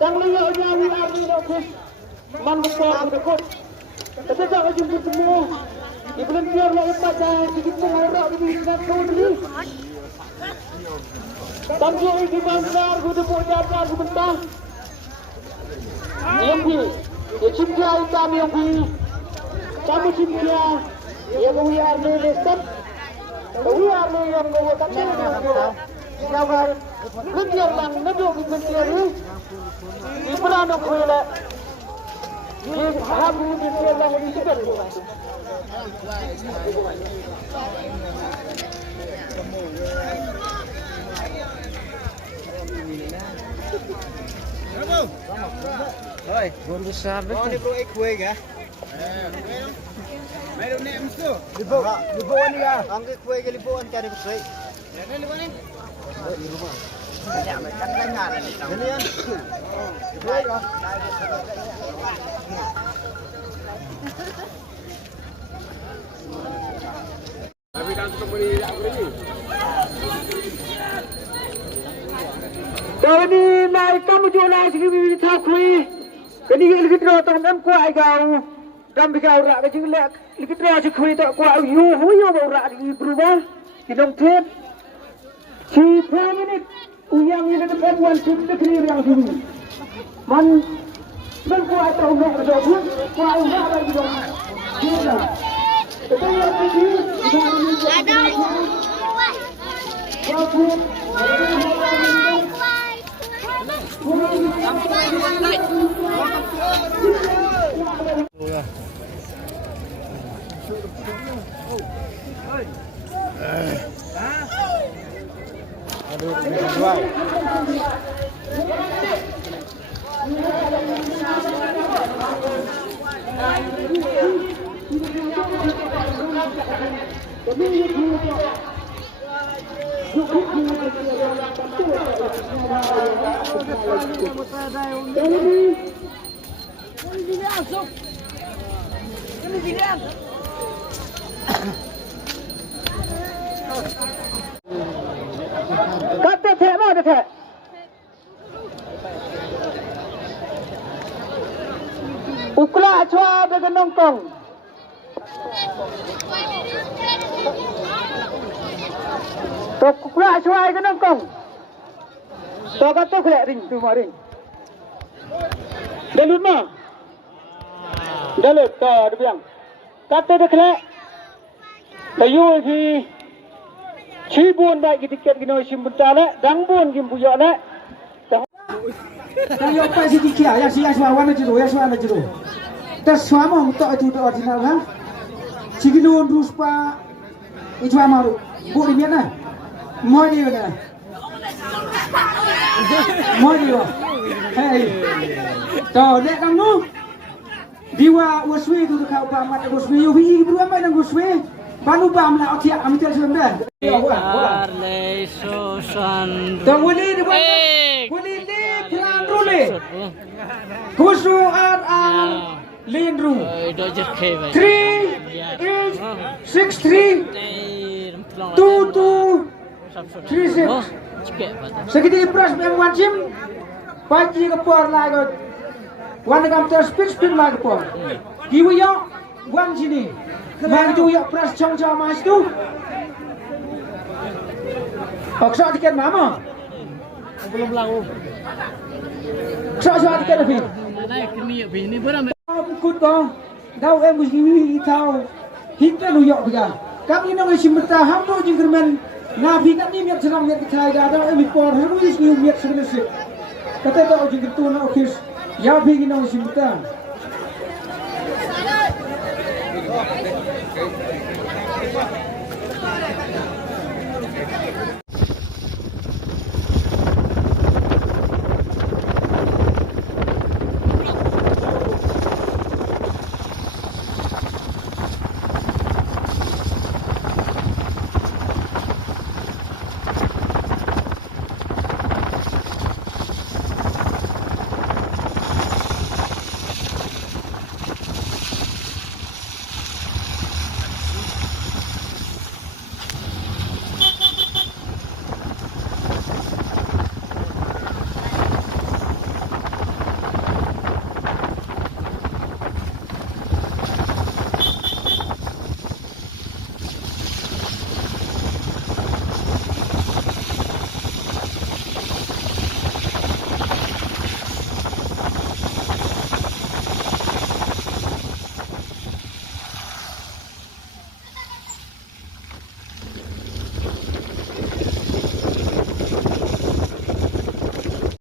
Yang lihatnya wiar ni nak kus, man besar berikut. Tapi tak jumpa semua. Ibn biar lah lepas dah sedikit mengorak ini nak tahu ni. Tanpa ini besar, gua tepuk jatuh sebentar. Yang ni, dia cipta ikan yang ni. Kamu cipta, yang wiar ni lesep. Wiar ni yang gua kata ni. Jawab, biar lang nado Ibn biar ni. Ibn anak kuila. Ini habu biar lang ini sebab. Rồi, buồn besar deh. Oh, ni bro khwai ke? Mai dong ni mesti. Libuan ni ya. Angkat khwai ke libuan cari khwai. Ada libuan ni. Oh, di rumah. Banyak macam banyak ni. Ini kan. Khwai ke? Tapi kan kembali aku ni. Kau ni naik kamu jualan sikit tak kui. Kini kita terus tengah kuai kau. Kami kau rak kecil lek. Kita terus kui tak kuai. Yo bau rak di berubah. Kita Tuid. Siapa ni? Uyang ini dekat wan kita kiri yang sini. Man kuai tahu nak kerja pun. Kuai nak lagi dong. Kita. Kita yang kiri. Ada. Kau Aduh, bisa jual. Kata tak mau tak. Ukla cua dengan nongkong. Tok ukla cua dengan nongkong. Tok kata kelak ring tu maring. Dalut mah. Dalut tu ada biang. Kata dah kelak. Tayu si Cibun baik tiket kena isim betala, dangbun kim puyak nak. Kalau apa sih dia ya sih aswawan aja tu, aswawan aja tu. Tas suama untuk itu original kan? Cigilun ruspa itu amaru. Bu di mana? Mau di mana? Mau di mana? Hei, tahu dek kamu? Diwa waswi tu dekat upamat waswi, yuhi ibu apa yang waswi? Banu bam nak okey, ambil sebentar. Tak boleh dia buat. Boleh ni pelan dulu ni. Kusu ar lindru. 3 is 63 22 36. Sekitar pras yang wajib. Pagi ke por lagi. Wan kam ter speed lagi por. Diwiyo wan sini. Mang tu ya pras chong mas tu. Sok tiket mama. Belum laku. Sok tiket lebih. Naik ni berapa? Kut kong. Dau em mesti tahu. Hingga lu yok juga. Kami nak isi bertahap tu jengkerman. Nabi kan ni miat senang miat kecai dah. Dau em ipor harus isi miat sebenarnya. Kata kau jengker tu nak okis. Ya pergi nak isi bertahap.